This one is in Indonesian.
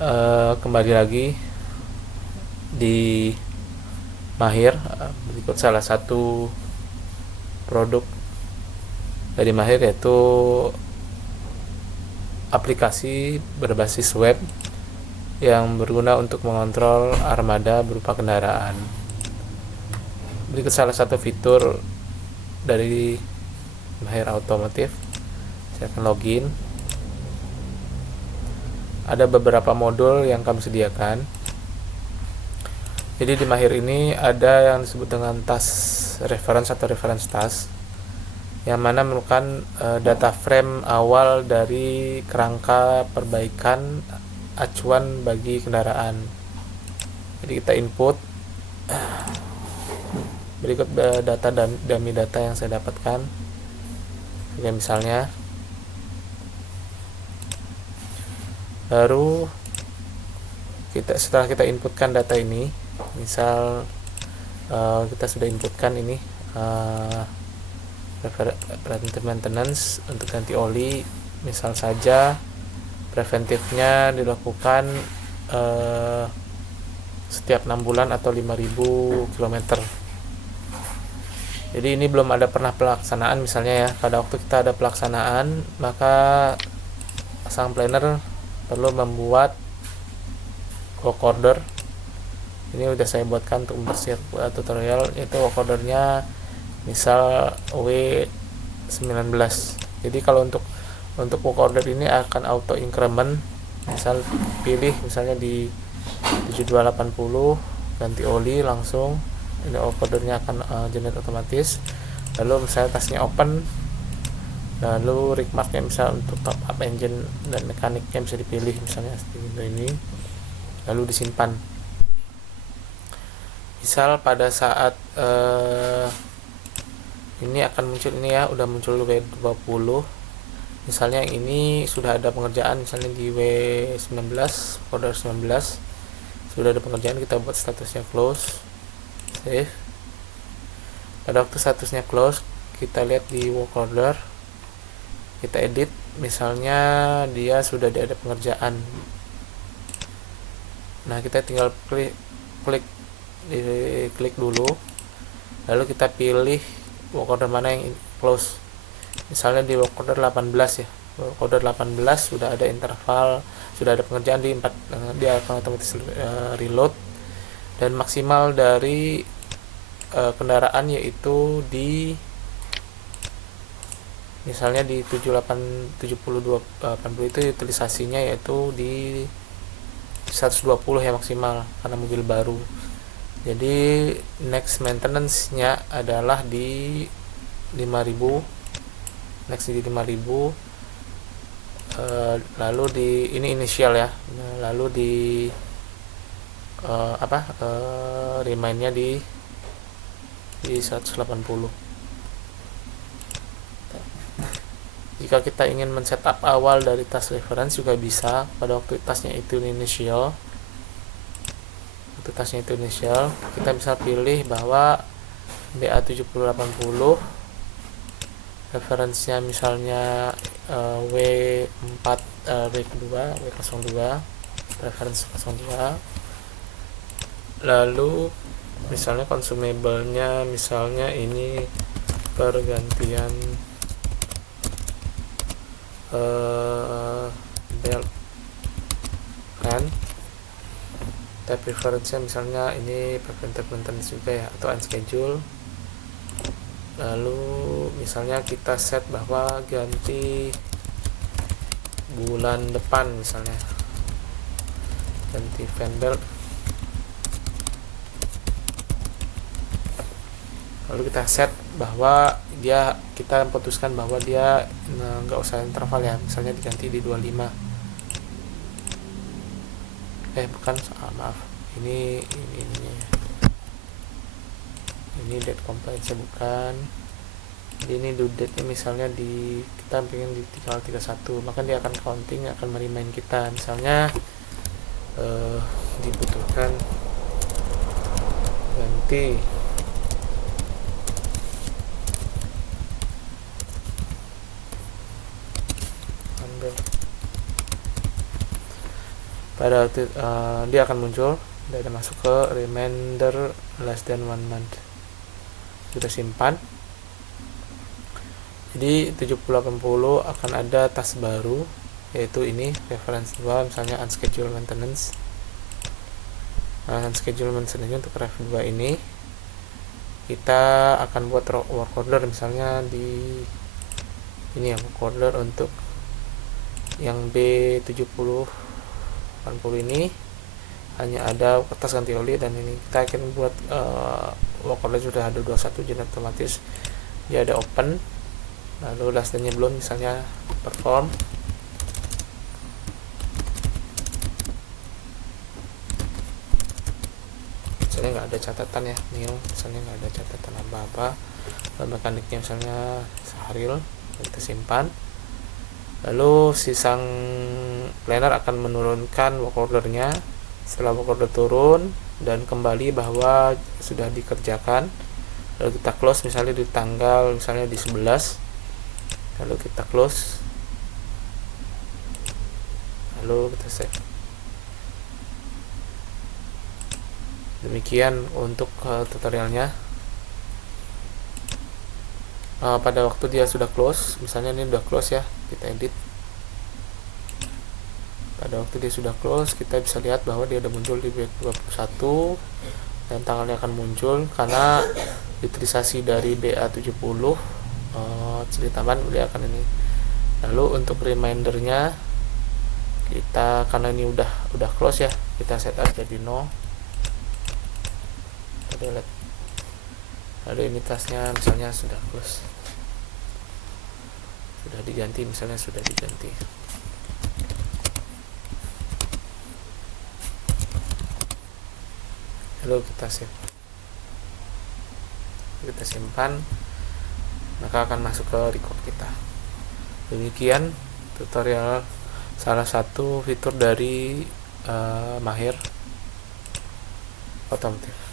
Kembali lagi di Mahir. Berikut salah satu produk dari Mahir, yaitu aplikasi berbasis web yang berguna untuk mengontrol armada berupa kendaraan. Berikut salah satu fitur dari Mahir Otomotif. Saya akan login. Ada beberapa modul yang kami sediakan. Jadi di Mahir ini ada yang disebut dengan task reference atau reference task, yang mana merupakan data frame awal dari kerangka perbaikan acuan bagi kendaraan. Jadi kita input. Berikut data dummy data yang saya dapatkan. Jadi misalnya, baru setelah kita inputkan data ini, misal kita sudah inputkan ini preventive maintenance untuk ganti oli, misal saja preventifnya dilakukan setiap 6 bulan atau 5.000 km. Jadi ini belum ada pernah pelaksanaan misalnya ya. Pada waktu kita ada pelaksanaan, maka sang planner perlu membuat work order. Ini udah saya buatkan untuk mempersiapkan tutorial, yaitu work ordernya misal W19. Jadi kalau untuk work order ini akan auto increment. Misal pilih misalnya di 7280 ganti oli, langsung ini work ordernya akan generate otomatis. Lalu misalnya tasnya open, lalu rig marknya misal untuk top up engine dan mekaniknya bisa dipilih misalnya seperti ini, lalu disimpan. Misal pada saat ini akan muncul ini ya, udah muncul W20. Misalnya yang ini sudah ada pengerjaan, misalnya di W19 order 19 sudah ada pengerjaan, kita buat statusnya close, save. Pada waktu statusnya close, kita lihat di work order, kita edit, misalnya dia sudah ada pengerjaan. Nah, kita tinggal klik dulu, lalu kita pilih work order mana yang close. Misalnya di work order 18 ya, work order 18 sudah ada interval, sudah ada pengerjaan di 4, dia akan otomatis reload, dan maksimal dari kendaraan yaitu di misalnya di 7280 itu utilisasinya yaitu di 120 ya maksimal karena mobil baru. Jadi next maintenance nya adalah di 5000, next di 5000, lalu di ini initial ya, lalu di remind nya di 180. Jika kita ingin men-setup awal dari task reference juga bisa. Pada waktu tasnya itu initial, kita bisa pilih bahwa BA7080 referensinya misalnya W4, W02 reference 02. Lalu misalnya consumable-nya misalnya ini pergantian belt kan, type preference-nya misalnya ini preventive maintenance juga ya, atau unschedule. Lalu misalnya kita set bahwa ganti bulan depan, misalnya ganti fan belt. Lalu kita set bahwa kita putuskan bahwa dia nggak usah interval ya, misalnya diganti di 25. Maaf, ini date compliance bukan. Jadi ini due date nya misalnya kita pengen di tanggal 31, maka dia akan counting, akan merimain kita misalnya dibutuhkan ganti pada waktu dia akan muncul dan masuk ke reminder less than 1 month. Kita simpan. Jadi 7080 akan ada task baru, yaitu ini reference 2, misalnya unscheduled maintenance. Unscheduled maintenance untuk ref 2 ini kita akan buat work order, misalnya di ini ya, work order untuk yang B7080 ini hanya ada kertas ganti oli, dan ini kita akan buat work order sudah ada 21, jadi otomatis dia ada open, lalu last day-nya belum, misalnya perform. Misalnya nggak ada catatan ya, new, misalnya nggak ada catatan apa-apa, mekaniknya misalnya Sahril, kita simpan. Lalu si sang planner akan menurunkan work ordernya. Setelah work order turun dan kembali bahwa sudah dikerjakan, lalu kita close misalnya di tanggal misalnya di 11, lalu kita close, lalu kita save. Demikian untuk tutorialnya. Pada waktu dia sudah close, misalnya ini sudah close ya, kita edit. Pada waktu dia sudah close, kita bisa lihat bahwa dia sudah muncul di B21 dan tanggalnya akan muncul karena utilisasi dari BA70 ceritaman dia akan ini. Lalu untuk remindernya kita, karena ini udah close ya, kita set up jadi no. Lalu ini tasnya misalnya sudah close, sudah diganti, misalnya sudah diganti. Lalu kita save, kita simpan, maka akan masuk ke record kita. Demikian tutorial salah satu fitur dari Mahir Otomotif.